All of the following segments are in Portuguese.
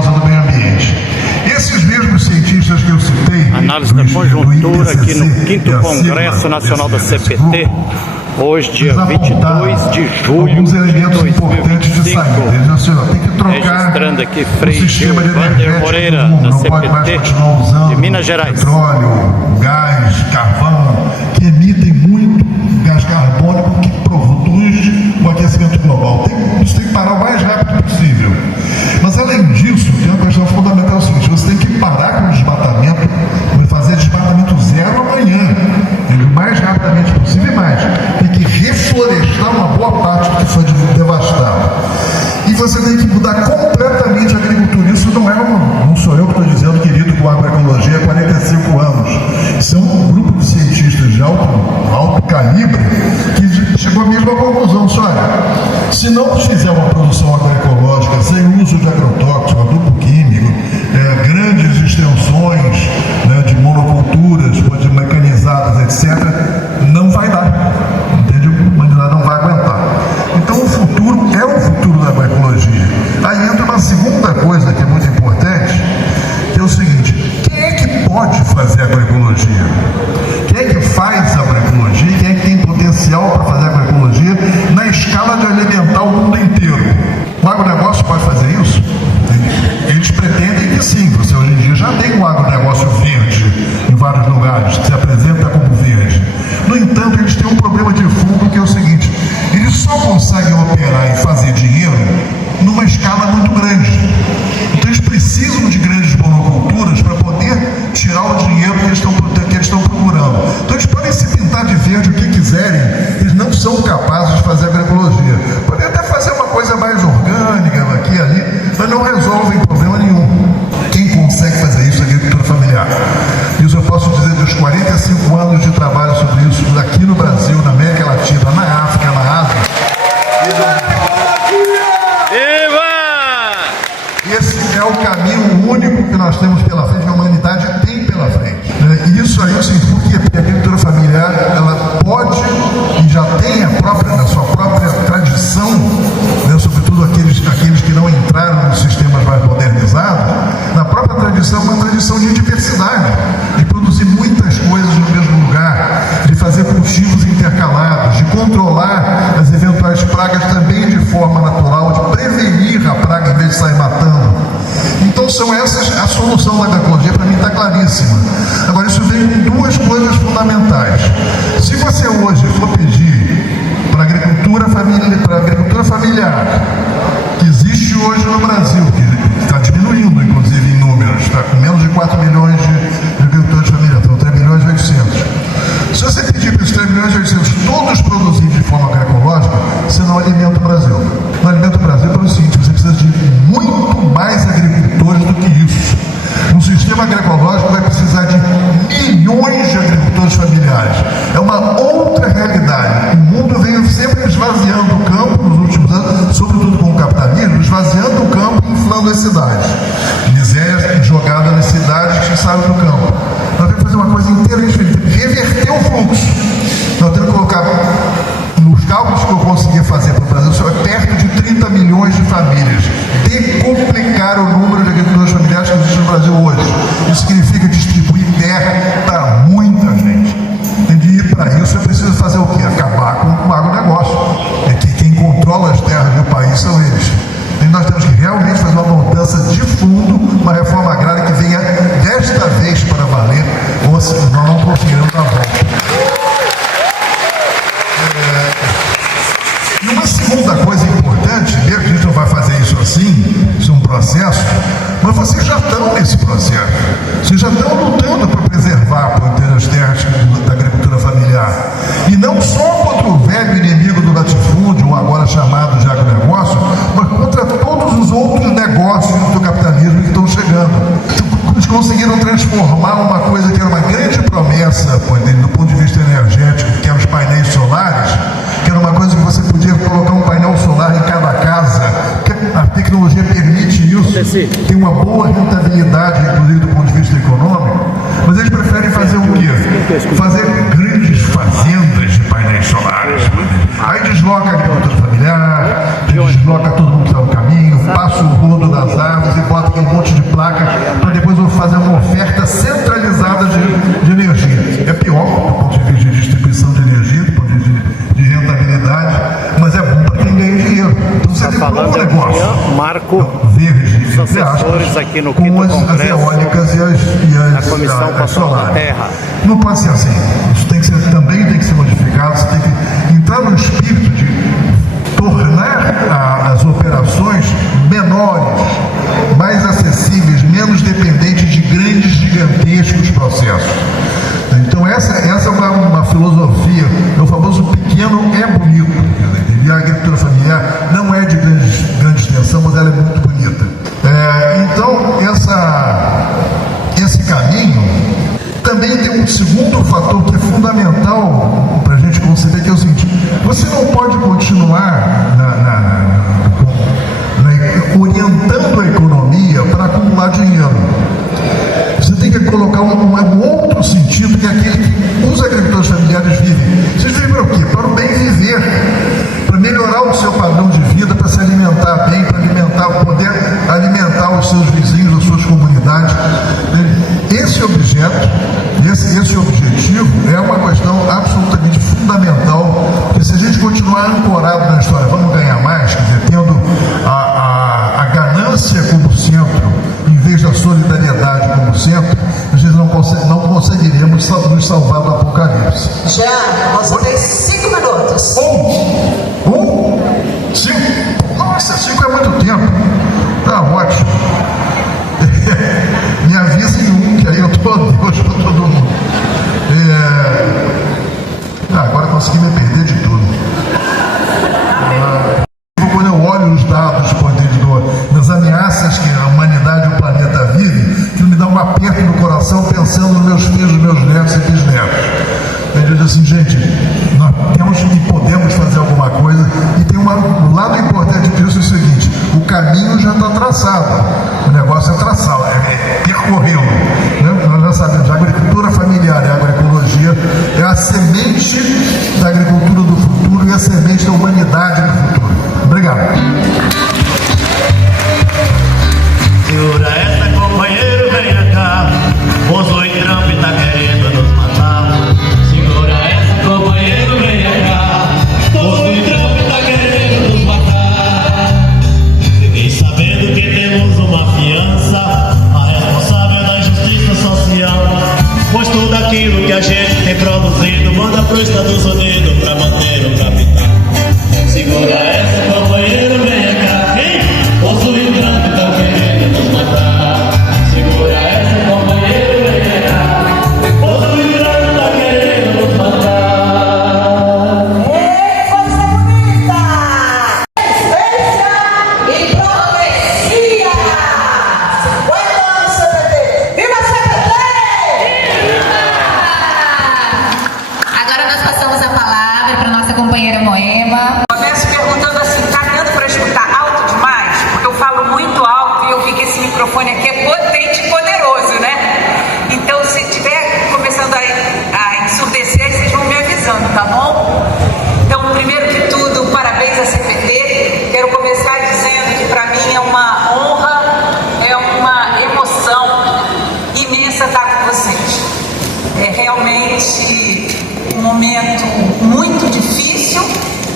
causa do meio ambiente. Esses mesmos cientistas que eu citei... Análise da conjuntura aqui no 5º Congresso Nacional da CPT, hoje, dia 22 de julho de 2025. Tem que trocar registrando aqui Frei o sistema de Vander Moreira, da CPT de Minas Gerais. Petróleo, gás, carvão, que emitem muito gás carbônico, que produz o aquecimento global. Isso tem que parar o mais rápido possível. Mas, além disso, tem uma questão fundamental: o seguinte: você tem que parar com o desmatamento, fazer desmatamento zero amanhã, o mais rapidamente possível, e mais. Tem que reflorestar uma boa parte do que foi devastado. E você tem que mudar completamente a agricultura. Isso não sou eu que estou dizendo, querido, com a agroecologia há 45 anos. Isso é um grupo de cientistas de alto calibre que chegou à mesma conclusão. Olha, se não fizer uma produção agroecológica sem uso de agrotóxico, adubo químico, grandes extensões, né, de monoculturas, de mecanizadas, etc., não vai dar. Entende? A humanidade não vai aguentar. Então o futuro é o futuro da agroecologia. Aí entra uma segunda coisa que é muito importante, que é o seguinte: quem é que pode fazer agroecologia? Quem é que faz agroecologia? Quem é que tem potencial para fazer agroecologia na escala de alimentar o mundo inteiro? O agronegócio pode fazer isso? Eles pretendem que sim. Você hoje em dia já tem um agronegócio verde em vários lugares, que se apresenta como verde. No entanto, eles têm um problema de fundo, que é o seguinte: eles só conseguem operar e fazer dinheiro numa escala muito grande. Então eles precisam de grandes monoculturas para poder tirar o dinheiro que eles estão procurando. Então eles podem se pintar de verde o que quiserem, eles não são capazes de fazer agroecologia. Podem até fazer uma coisa mais orgânica aqui e ali, mas não resolvem problema nenhum. Quem consegue fazer isso é a agricultura familiar. Isso eu posso dizer dos 45 anos de trabalho sobre isso aqui no Brasil, na América Latina, na África, na Ásia. Esse é o caminho único que nós temos pela frente, que a humanidade tem pela frente. E isso aí, assim, por quê? Porque a agricultura familiar, ela pode e já tem a sua própria tradição, né, sobretudo aqueles que não entraram nos sistemas mais modernizados. Na própria tradição, uma tradição de diversidade, de produzir muitas coisas no mesmo lugar, de fazer cultivos intercalados, de controlar as eventuais pragas também de forma natural, de prevenir a praga em vez de sair matando. Então são essas, a solução da agroecologia para mim está claríssima. Agora, isso vem com duas coisas fundamentais. Se você hoje for pedir para a agricultura familiar, que existe hoje no Brasil, que está diminuindo, inclusive, em números, está com menos de 4 milhões de agricultores familiares, são 3 milhões e 800. Se você pedir para os 3 milhões e 800 todos produzirem de forma agroecológica, você não alimenta o Brasil. Não alimenta o Brasil pelo seguinte: você precisa de muito mais agricultores do que isso. Um sistema agroecológico vai precisar de milhões de agricultores familiares. É uma outra realidade. O mundo veio sempre esvaziando o campo nos últimos anos, sobretudo com o capitalismo, esvaziando o campo e inflando as cidades. Miséria jogada nas cidades que saem do campo. Nós temos que fazer uma coisa inteira diferente: reverter o fluxo. Nós temos que colocar, nos cálculos que eu consegui fazer para o Brasil, é perto de 30 milhões de famílias. Decomplicar o número de agricultores familiares que existe no Brasil hoje. Isso significa distribuir terra para muita gente. E para isso é preciso fazer o quê? Acabar com o agronegócio. É que quem controla as terras do país são eles. E nós temos que realmente fazer uma mudança de fundo, uma reforma agrária que venha desta vez para valer, ou se nós não conseguiremos dar volta. E uma segunda coisa importante, mesmo que a gente não vai fazer isso assim, isso é um processo, mas vocês já estão nesse processo. Vocês já estão lutando para preservar as terras da agricultura familiar. E não só contra o velho inimigo do latifúndio, ou agora chamado de agronegócio, mas contra todos os outros negócios do capitalismo que estão chegando. Eles conseguiram transformar uma coisa que era uma grande promessa, do ponto de vista energético, que eram os painéis solares, que era uma coisa que você podia colocar um painel solar em cada casa, que a tecnologia permite isso, tem uma boa rentabilidade, inclusive do ponto de vista econômico, mas eles preferem fazer o quê? Fazer grandes fazendas de painéis solares. Aí desloca a agricultura familiar, desloca todo mundo que está no caminho, passa o rodo das árvores e bota aqui um marco verde, dos assessores aqui no 5º as Congresso eólicas da Comissão Pastoral da Terra. Não pode ser assim. Isso também tem que ser modificado. Você tem que entrar no espírito de tornar as operações menores, mais acessíveis, menos dependentes de grandes, gigantescos processos. Então essa é uma filosofia, o famoso pequeno é bonito. E a agricultura familiar não é de grande extensão, mas ela é muito bonita. Então esse caminho também tem um segundo fator que é fundamental para a gente considerar, que é o seguinte: você não pode continuar orientando a economia para acumular dinheiro. Você tem que colocar um outro sentido, que é aquele que os agricultores familiares vivem. Vocês vivem para o quê? Para o bem viver, para melhorar o seu padrão de vida, para se alimentar bem, para poder alimentar os seus vizinhos, as suas comunidades. Esse objeto, esse objetivo é uma questão absolutamente fundamental, porque se a gente continuar ancorado na história, vamos ganhar mais, quer dizer, tendo a ganância como centro, em vez da solidariedade como centro, a gente não conseguiremos nos salvar do apocalipse. Já, você tem 5 minutos. 5? Nossa, 5 é muito tempo. Tá ótimo. Me avisa em que aí eu tô Deus para todo mundo. Agora consegui me perder de tudo. Quando eu olho os dados das ameaças que a humanidade e o planeta vive, que me dá um aperto no coração pensando nos meus filhos, meus netos e bisnetos. Eu digo assim, gente, nós temos e podemos fazer alguma coisa, e tem um lado importante disso é o seguinte: o caminho já está traçado, o negócio é traçado, é percorrê-lo. Né? Nós já sabemos, a agricultura familiar e a agroecologia é a semente da agricultura do futuro e a semente da humanidade do futuro. Obrigado. Segura essa, companheiro, venha cá. O Zoe Trump tá querendo nos matar. Segura essa, companheiro, venha cá. O Zoe Trump tá querendo nos matar. Fiquei sabendo que temos uma fiança, a responsável da justiça social. Pois tudo aquilo que a gente tem produzido manda pro Estados Unidos pra manter o capital. Segura essa, companheiro, venha cá. Hein? O Zoe Trump tá querendo nos matar. Segura essa, companheiro, venha cá. O Zoe Trump tá querendo nos matar. Ei, coisa bonita! Essência e profecia! 50 anos CPT! Viva CPT! Agora nós passamos a palavra para nossa companheira Moema. Começo perguntando assim, tá dando para escutar alto demais? Porque eu falo muito alto e eu vi que esse microfone aqui é potente e poderoso, né? Então, se estiver começando a ensurdecer, vocês vão me avisando, tá bom? Então, primeiro que tudo, parabéns à CPT. Quero começar dizendo que para mim é uma honra, é uma emoção imensa estar com vocês. É realmente um momento muito difícil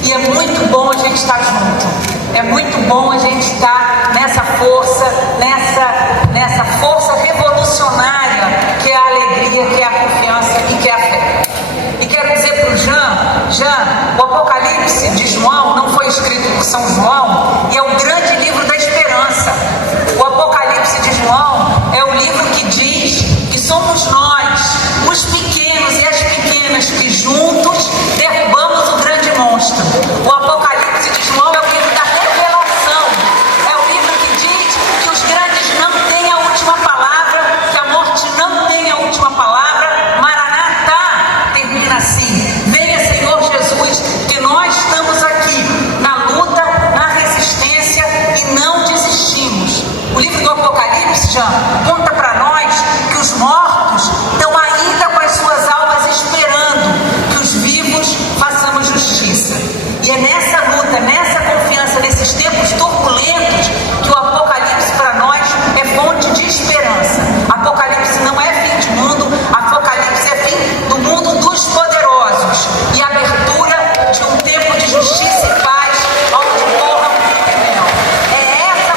e é muito bom a gente estar junto. É muito bom a gente estar nessa força, nessa força revolucionária que é a alegria, que é a confiança e que é a fé. E quero dizer para o Jean, o Apocalipse de João não foi escrito por São João e é o grande livro da esperança. O Apocalipse de João é o livro que diz que somos nós, os pequenos e as pequenas, que juntos derrubamos o grande monstro. O Apocalipse de João é o livro da revelação. É o livro que diz que os grandes não têm a última palavra, que a morte não tem a última palavra. Maranatá termina assim: venha, Senhor Jesus, que nós estamos aqui na luta, na resistência e não desistimos. O livro do Apocalipse, Jean, conta para nós que os mortos estão ainda com as suas almas esperando que os vivos façamos justiça. E é nessa luta, nessa confiança, nesses tempos turbulentos, que o Apocalipse para nós é fonte de esperança. Apocalipse não é fim de mundo, Apocalipse é fim do mundo dos poderosos e abertura de um tempo de justiça e paz, onde morra o mel. É essa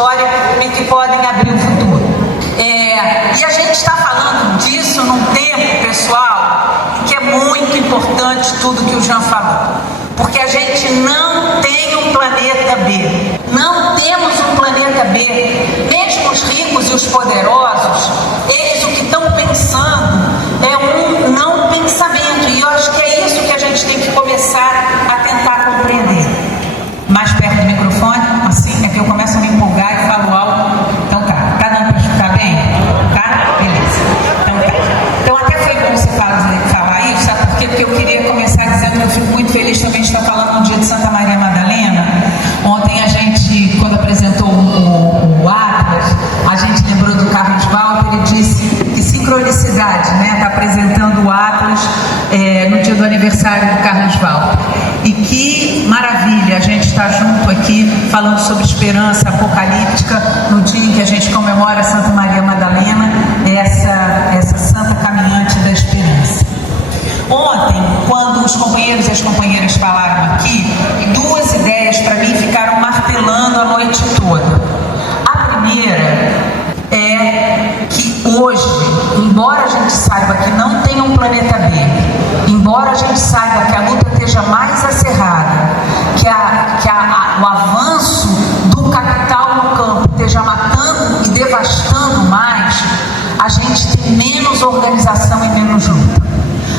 história e que podem abrir o futuro. E a gente está falando disso num tempo, pessoal, que é muito importante tudo que o Jean falou. Porque a gente não tem um planeta B. Não temos um planeta B. Mesmo os ricos e os poderosos, eles o que estão pensando é um não pensamento. E eu acho que é isso que a gente tem que começar a tentar compreender. Mais perto do microfone, assim, é que eu começo a me empolgar e falo alto. Então tá dando para escutar bem? Tá? Beleza. Então tá. Então até foi bom você falar isso, sabe por quê? Porque eu queria começar dizendo que eu fico muito feliz também de estar falando no dia de Santa Maria Madalena. Ontem a gente, quando apresentou o Atlas, a gente lembrou do Carlos Walter e disse que sincronicidade, né? Está apresentando o Atlas no dia do aniversário do Carlos Walter. E que maravilha a gente estar junto aqui falando sobre esperança apocalíptica no dia em que a gente comemora Santa Maria Madalena, essa santa caminhante da esperança. Ontem, quando os companheiros e as companheiras falaram aqui, duas ideias para mim ficaram martelando a noite toda. A primeira é que hoje, embora a gente saiba que não tem um planeta B, embora a gente saiba que a luta esteja mais acirrada, que o avanço do capital no campo esteja matando e devastando mais, a gente tem menos organização e menos luta.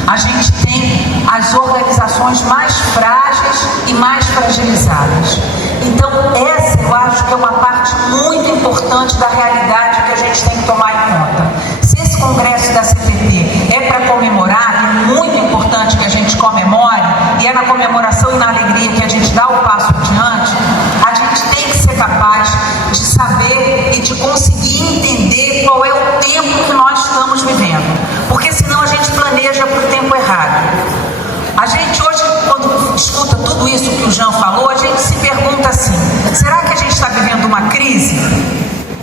A gente tem as organizações mais frágeis e mais fragilizadas. Então, essa eu acho que é uma parte muito importante da realidade que a gente tem que tomar em conta. Se esse congresso da CPT é para comemorar, é muito importante que a gente comemore, e é na comemoração e na alegria que a gente dá o passo adiante, a gente tem que ser capaz de saber e de conseguir entender qual é o tempo que nós estamos vivendo. Porque senão a gente planeja para o tempo errado. A gente hoje, quando escuta tudo isso que o Jean falou, a gente se pergunta assim: será que a gente está vivendo uma crise?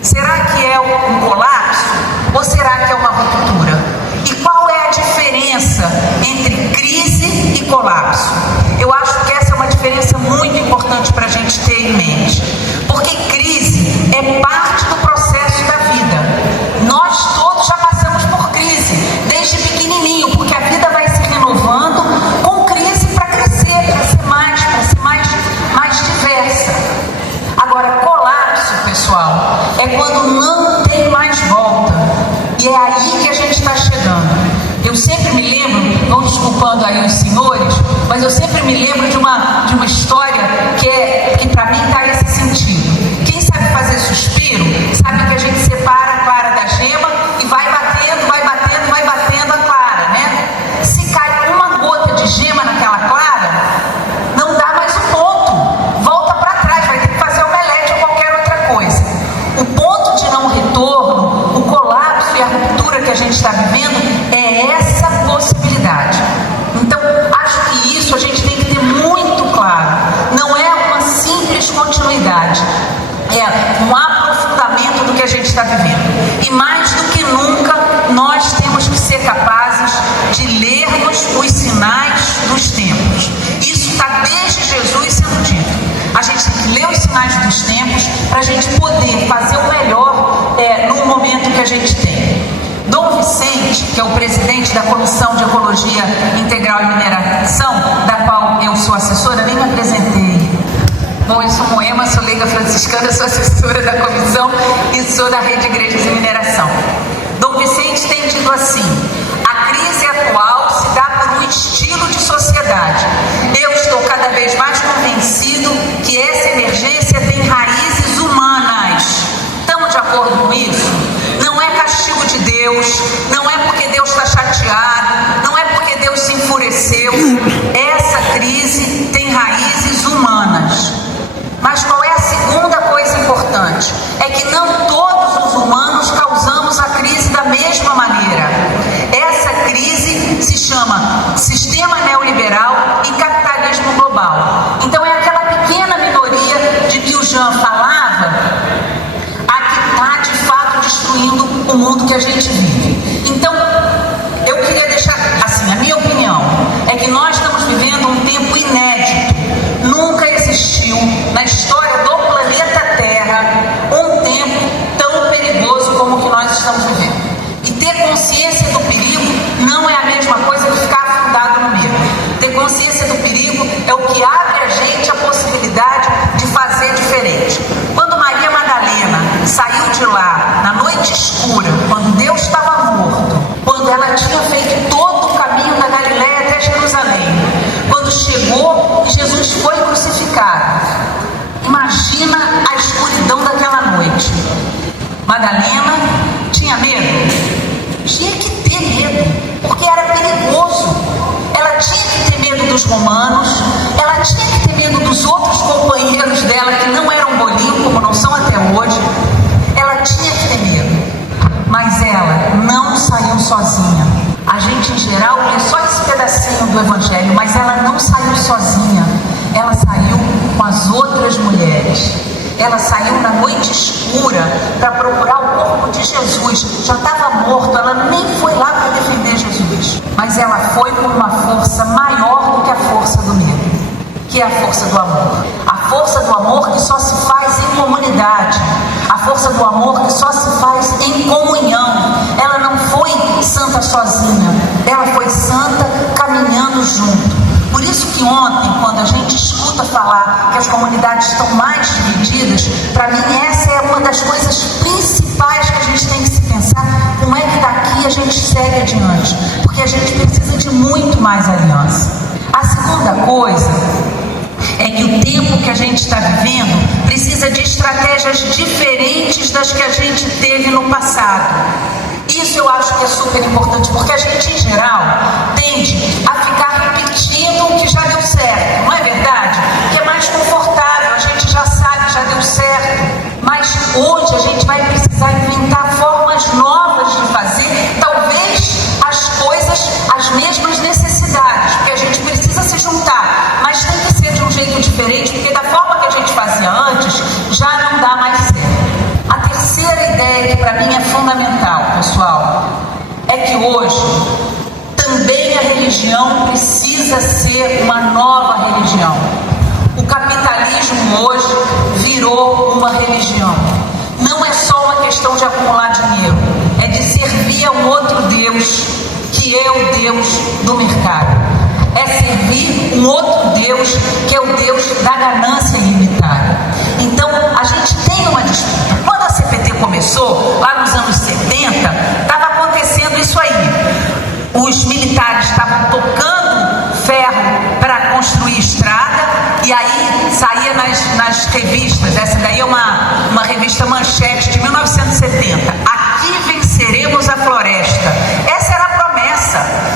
Será que é um colapso? Ou será que é uma ruptura? E qual é a diferença entre crise e colapso? Eu acho que essa é uma diferença muito importante para a gente ter em mente. Porque crise é parte do processo da vida. Nós todos já passamos por crise, desde pequenininho, porque a vida vai se renovando com crise para crescer, para ser mais diversa. Agora, colapso, pessoal, é quando não tem mais volta. E é aí que a gente está chegando. Eu sempre me lembro, vão desculpando aí os senhores, mas eu sempre me lembro de uma história que para mim dá esse sentido. Quem sabe fazer suspiro, sabe que a gente separa a clara da gema e vai batendo a clara, né? Se cai uma gota de gema naquela clara, não dá mais o ponto. Volta para trás, vai ter que fazer omelete ou qualquer outra coisa. O ponto de não retorno, o colapso e a ruptura que a gente está vivendo é essa possibilidade. Então, acho que isso a gente tem que ter muito claro. Não é uma simples continuidade, é um aprofundamento do que a gente está vivendo. E mais do que nunca, nós temos que ser capazes de lermos os sinais dos tempos. Isso está desde Jesus sendo dito. A gente tem que ler os sinais dos tempos para a gente poder fazer o melhor no momento que a gente tem. Dom Vicente, que é o presidente da Comissão de Ecologia Integral e Mineração, da qual eu sou assessora, nem me apresentei. Bom, eu sou Moema, sou leiga franciscana, sou assessora da comissão e sou da Rede Igrejas e Mineração. Dom Vicente tem dito assim: a crise atual se dá por um estilo de sociedade. Eu estou cada vez mais convencido que essa emergência tem raízes humanas. Estamos de acordo com isso? Não é castigo de Deus, não é porque Deus está chateado, não é porque Deus se enfureceu. Essa crise tem raízes humanas. Mas qual é a segunda coisa importante? É que não todos os humanos causamos a crise da mesma maneira. Essa crise se chama sistema neoliberal e capitalismo global. Então é aquela pequena minoria de que o Jean falava, a que está de fato destruindo o mundo que a gente vive. Então, eu queria deixar assim, a minha opinião é que nós estamos vivendo um tempo inédito. Nunca existiu na história do planeta Terra um Madalena tinha medo? Tinha que ter medo, porque era perigoso. Ela tinha que ter medo dos romanos, ela tinha que ter medo dos outros companheiros dela que não eram bolinho, como não são até hoje. Ela tinha que ter medo, mas ela não saiu sozinha. A gente em geral lê só esse pedacinho do Evangelho, mas ela não saiu sozinha. Ela saiu com as outras mulheres. Ela saiu na noite escura para procurar o corpo de Jesus. Já estava morto, ela nem foi lá para defender Jesus. Mas ela foi com uma força maior do que a força do medo, que é a força do amor. A força do amor que só se faz em comunidade. A força do amor que só se faz em comunhão. Ela não foi santa sozinha, ela foi santa caminhando junto. Por isso que ontem, quando a gente escuta falar que as comunidades estão mais divididas, para mim essa é uma das coisas principais que a gente tem que se pensar, como é que daqui a gente segue adiante, porque a gente precisa de muito mais aliança. A segunda coisa é que o tempo que a gente está vivendo precisa de estratégias diferentes das que a gente teve no passado. Isso eu acho que é super importante, porque a gente, em geral, tende a ficar repetindo o que já deu certo, não é verdade? Que é mais confortável, a gente já sabe, já deu certo. Mas hoje a gente vai precisar inventar formas novas de fazer, talvez as coisas, as mesmas necessidades, porque a gente precisa se juntar, mas tem que ser de um jeito diferente, porque da forma que a gente fazia antes, já não dá mais certo. A terceira ideia, que para mim é fundamental, pessoal, é que hoje também a religião precisa ser uma nova religião. O capitalismo hoje virou uma religião. Não é só uma questão de acumular dinheiro, é de servir a um outro Deus, que é o Deus do mercado. É servir um outro Deus, que é o Deus da ganância ilimitada. Então, a gente tem uma disputa. Quando a CPT começou, lá nos anos 70, estava acontecendo isso aí. Os militares estavam tocando ferro para construir estrada, e aí saía nas revistas, essa daí é uma revista Manchete de 1970, aqui venceremos a floresta. Essa era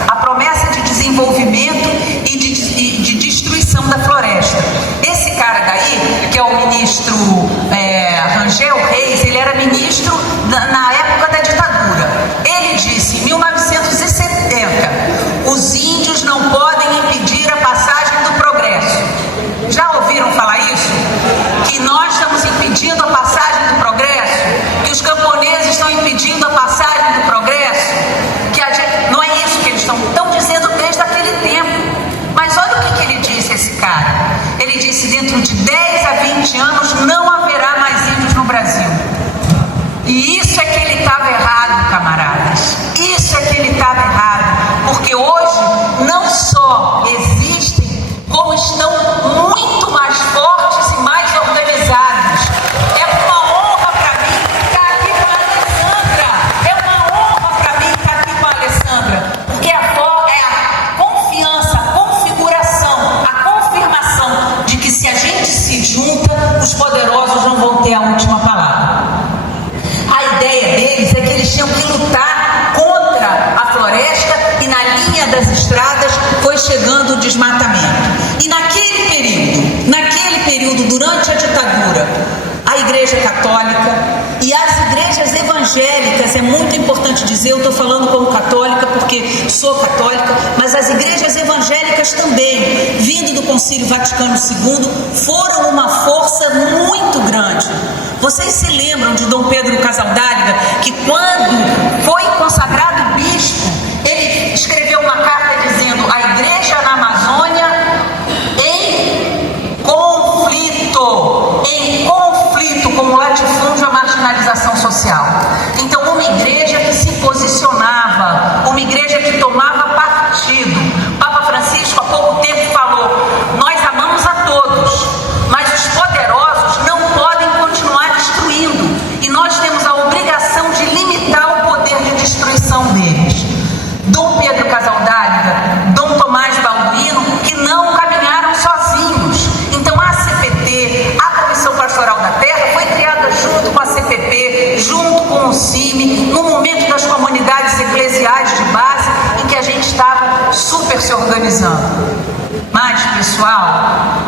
a promessa de desenvolvimento e de destruição da floresta. Esse cara daí, que é o ministro Rangel Reis, ele era ministro na época da ditadura. Ele disse, em 1970, os índios não podem impedir a passagem do progresso. Já ouviram falar isso? Que nós estamos impedindo a passagem do progresso? Que os camponeses estão impedindo a passagem do progresso? Que a gente... Não é isso que eles estão dizendo desde aquele tempo. Mas olha o que ele disse, esse cara. Ele disse, dentro de 10 a 20 anos não haverá mais índios no Brasil. E isso é que ele estava errado, camaradas. Isso é que ele estava errado. Porque hoje não só existem, como estão muito mais fortes e mais organizados. É uma honra para mim estar aqui com a Alessandra. É uma honra para mim estar aqui com a Alessandra. Porque é a confiança, a configuração, a confirmação de que se a gente se junta, os poderosos não vão ter a última palavra. A ideia deles é que eles tinham que lutar contra a floresta, e na linha das estradas foi chegando o desmatamento. E naquele período, durante a ditadura, a Igreja Católica e as igrejas evangélicas, é muito importante dizer, eu estou falando como católica porque sou católica, mas as igrejas evangélicas também, vindo do Concílio Vaticano II, foram uma força muito grande. Vocês se lembram de Dom Pedro Casaldáliga, que quando foi consagrado bispo, ele escreveu uma carta dizendo: a igreja na Amazônia em conflito com o latifúndio e a marginalização social. Então, uma igreja que se posicionava, uma igreja que tomava partido. Papa Francisco há pouco tempo falou: nós amamos a todos, mas os poderosos não podem continuar destruindo, e nós temos a obrigação de limitar o poder de destruição deles. pessoal,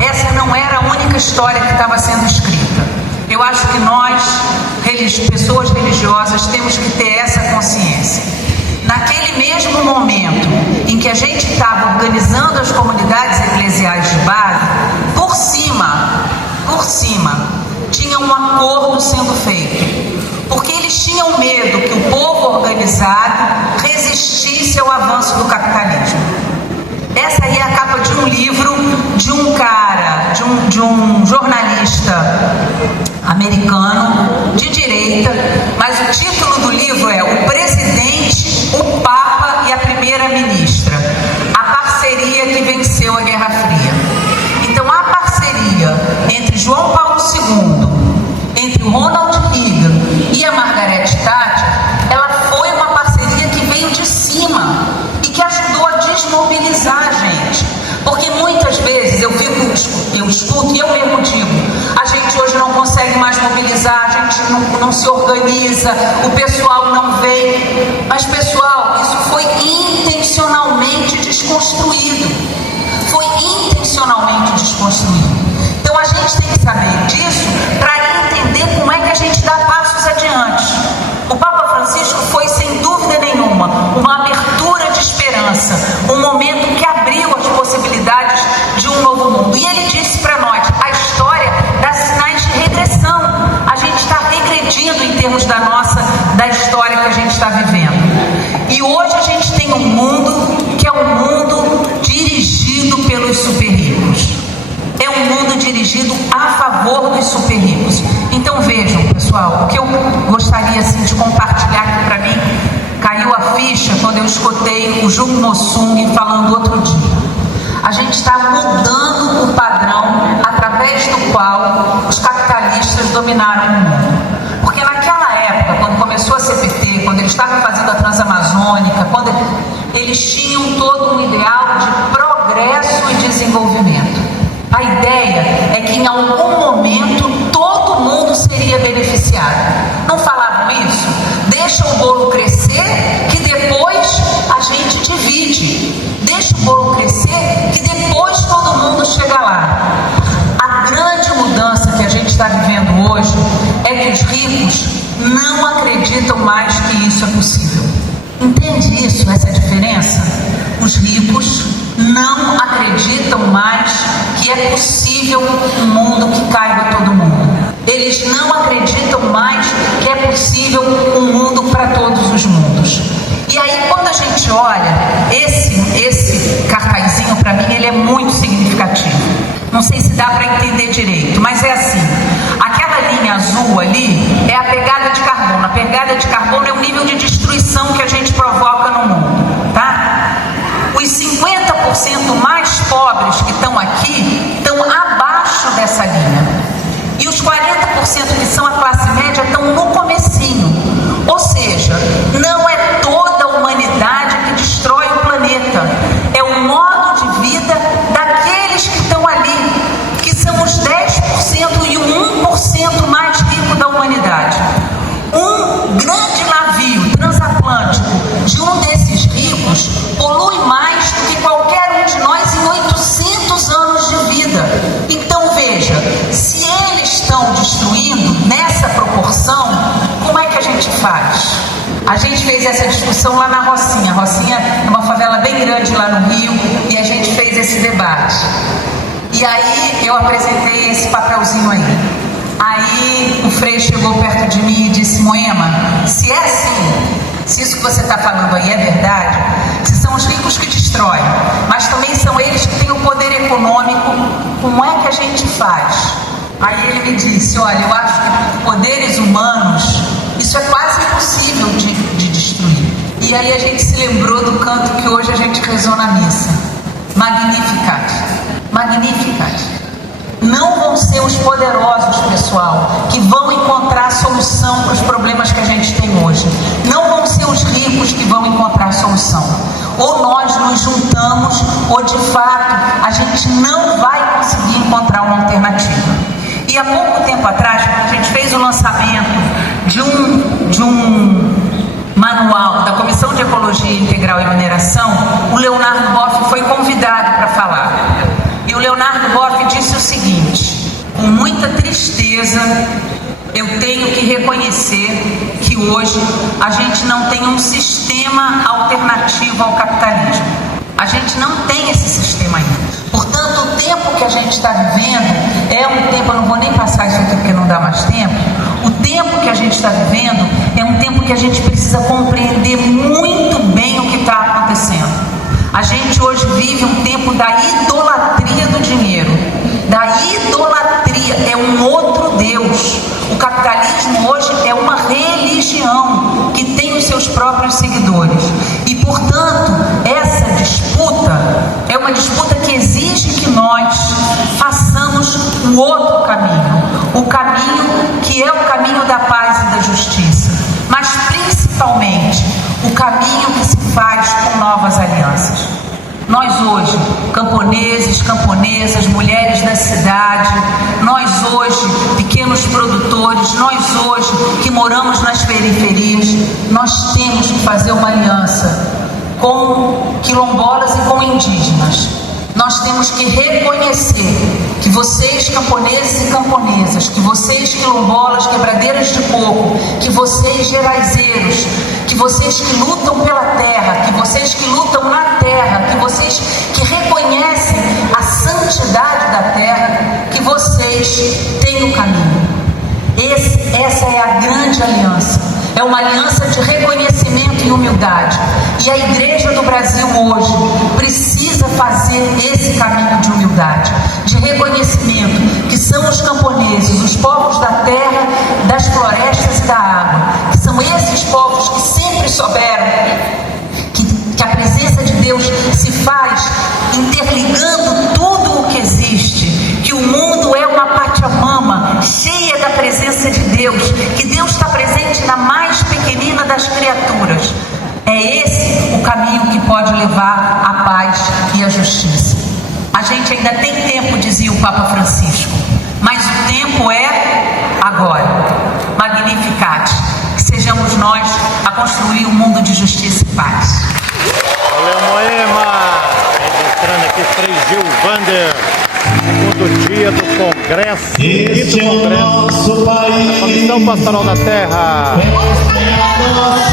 essa não era a única história que estava sendo escrita. Eu acho que nós, pessoas religiosas, temos que ter essa consciência. Naquele mesmo momento em que a gente estava organizando as comunidades eclesiais de base, por cima, tinha um acordo sendo feito, porque eles tinham medo que o povo organizado resistisse ao avanço do capitalismo. Essa aí é a capa de um livro de um cara, de um jornalista americano de direita, mas o título do livro é O Presidente, o Papa e a Primeira-Ministra, a parceria que venceu a Guerra Fria. Então a parceria entre João Paulo II, entre o Ronald Reagan e a Margaret Thatcher, ela foi uma parceria que veio de cima e que ajudou a desmobilizar a gente. Porque muitas vezes eu escuto e eu mesmo digo, a gente hoje não consegue mais mobilizar, a gente não se organiza, o pessoal não vem. Mas pessoal, isso foi intencionalmente desconstruído. Foi intencionalmente desconstruído. Então a gente tem que saber disso para entender como é que a gente dá passos adiante. O Papa Francisco foi, sem dúvida nenhuma, uma abertura de esperança, um momento que abriu as possibilidades de um novo mundo. E ele disse para nós, a história dá sinais de regressão. A gente está regredindo em termos da história que a gente está vivendo. E hoje a gente tem um mundo que é um mundo dirigido pelos super ricos. É um mundo dirigido a favor dos super ricos. Então vejam, pessoal, o que eu gostaria assim, de compartilhar aqui para mim, caiu a ficha quando eu escutei o Jung Mossung falando outro dia. A gente está mudando o padrão através do qual os capitalistas dominaram o mundo. Porque naquela época, quando começou a CPT, quando eles estavam fazendo a Transamazônica, quando eles tinham todo um ideal de progresso e desenvolvimento. A ideia é que em algum momento todo mundo seria beneficiado. Não falavam isso? Deixa o bolo crescer que depois a gente divide. Deixa o bolo crescer que depois todo mundo chega lá. A grande mudança que a gente está vivendo hoje é que os ricos não acreditam mais que isso é possível. Entende isso, essa diferença? Os ricos não acreditam mais que é possível um mundo que caiba todo mundo. Eles não acreditam mais que é possível um mundo para todos os mundos. E aí, quando a gente olha, esse cartazinho, para mim, ele é muito significativo. Não sei se dá para entender direito, mas é assim. Aquela linha azul ali é a pegada de carbono. A pegada de carbono é o nível de destruição que a gente provoca no mundo, tá? Os 50% mais pobres que estão aqui estão abaixo dessa linha. E os 40% que são a classe média estão no comecinho. Ou seja, não é toda a humanidade que destrói o planeta. É o modo de vida daqueles que estão ali, que são os 10% e o 1% mais rico da humanidade. Um grande navio transatlântico de um desses ricos polui mais do que qualquer um de nós em 800 anos de vida. Então veja, se eles estão destruindo nessa proporção, como é que a gente faz? A gente fez essa discussão lá na Rocinha. A Rocinha é uma favela bem grande lá no Rio e a gente fez esse debate. E aí eu apresentei esse papelzinho aí. Aí o Frei chegou perto de mim e disse, Moema, se é assim, se isso que você está falando aí é verdade, se são os ricos que destroem, mas também são eles que têm o poder econômico, como é que a gente faz? Aí ele me disse, olha, eu acho que poderes humanos, isso é quase impossível de destruir. E aí a gente se lembrou do canto que hoje a gente rezou na missa. Magnificat. Magnificat. Não vão ser os poderosos, pessoal, que vão encontrar solução para os problemas que a gente tem hoje. Não vão ser os ricos que vão encontrar solução. Ou nós nos juntamos, ou de fato a gente não vai conseguir encontrar uma alternativa. E há pouco tempo atrás, quando a gente fez o lançamento de um manual da Comissão de Ecologia Integral e Mineração, o Leonardo Boff foi convidado para falar. Leonardo Boff disse o seguinte: com muita tristeza, eu tenho que reconhecer que hoje a gente não tem um sistema alternativo ao capitalismo. A gente não tem esse sistema ainda. Portanto, o tempo que a gente está vivendo é um tempo, eu não vou nem passar isso aqui porque não dá mais tempo. O tempo que a gente está vivendo é um tempo que a gente precisa compreender muito bem o que está acontecendo. A gente hoje vive um tempo da idolatria do dinheiro. Da idolatria, é um outro Deus. O capitalismo hoje é uma religião que tem os seus próprios seguidores. E, portanto, essa disputa é uma disputa que exige que nós façamos um outro caminho. O caminho que é o caminho da paz e da justiça. Mas, principalmente, o caminho que se faz com novas alianças. Nós hoje, camponeses, camponesas, mulheres da cidade, nós hoje, pequenos produtores, nós hoje que moramos nas periferias, nós temos que fazer uma aliança com quilombolas e com indígenas. Nós temos que reconhecer que vocês, camponeses e camponesas, que vocês, quilombolas, quebradeiras de coco, que vocês, geraizeiros, que vocês que lutam pela terra, que vocês que lutam na terra, que vocês que reconhecem a santidade da terra, que vocês têm o caminho. Essa é a grande aliança. É uma aliança de reconhecimento e humildade. E a Igreja do Brasil hoje precisa fazer esse caminho de humildade, de reconhecimento, que são os camponeses, os povos da terra, das florestas e da água, que são esses povos que sempre souberam que a presença de Deus se faz interligando tudo o que existe, que o mundo é uma Pachamama cheia da presença de Deus, que Deus está presente na mais pequenina das criaturas. É esse o caminho que pode levar à paz e à justiça. A gente ainda tem tempo, dizia o Papa Francisco, mas o tempo é agora. Magnificat, que sejamos nós a construir um mundo de justiça e paz. Valeu, Moema! Registrando aqui 3 Gil Vander, segundo dia do Congresso, Este é o nosso país. Comissão Pastoral da Terra. Esta é a nossa